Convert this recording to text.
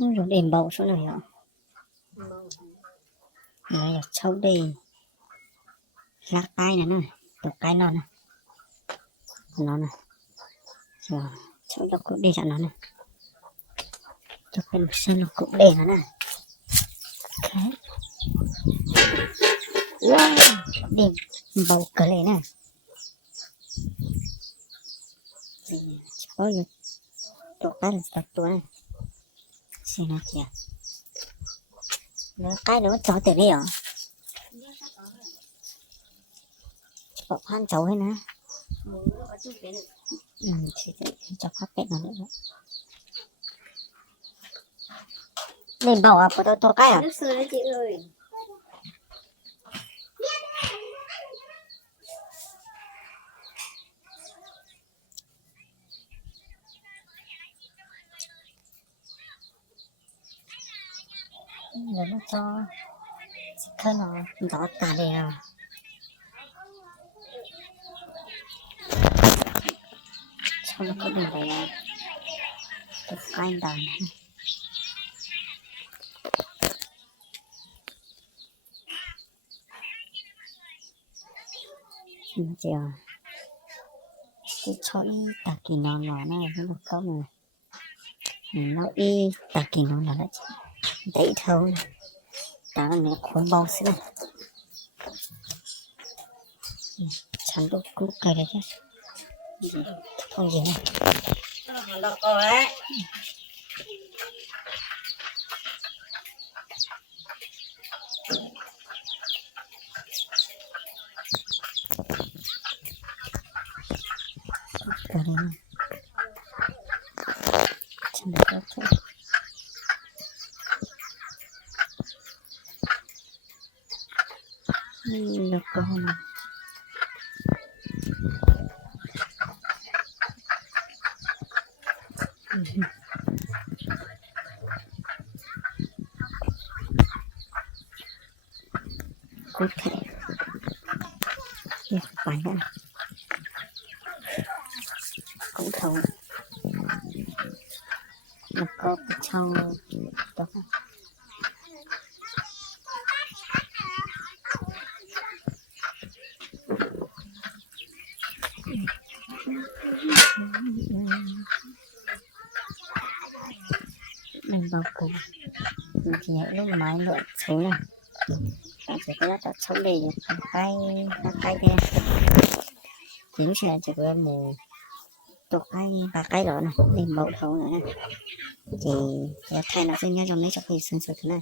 rồi đèn bầu số này hả? Rồi cháu đi lắc tay này nè, tụt cái nó nè, rồi cháu nó cũng đi chặn nó nè, cho cái sen nó cũng đèn nó nè, okay. Wow, đèn bầu cờ này nè, cháu giờ tụt cái là tụt tua này, xem nó kìa, nó cái nó cho từ đây hả? Bọc han cháu hay nè, chỉ cho phát cái nó nữa. Lên bầu à, của tôi to cái à? Nước sôi đấy chị ơi. Rồi nó cho khơi nó đó cả đều. Xong nó có đường về cái canh đàn này. Nó chiều cái cho y tà kỳ nó này nó một câu này nó y tà kỳ nó là đấy thôi ta là nó khốn bao xưa chẳng được cũng cây đấy chứ không gì này Nó có đấy. cây đấy chẳng được đâu chứ được không này cốt thể việc phải nữa cũng thầu nó có cái trâu đó mình vào cùng mình chỉ nhảy lúc máy lượn số này chỉ có là sống đi cái đen chính sẽ chỉ có một tục cái và cái đó này lên mẫu thấu nữa này thì thay nó sẽ nhớ trong đấy cho khi sân sượt thế này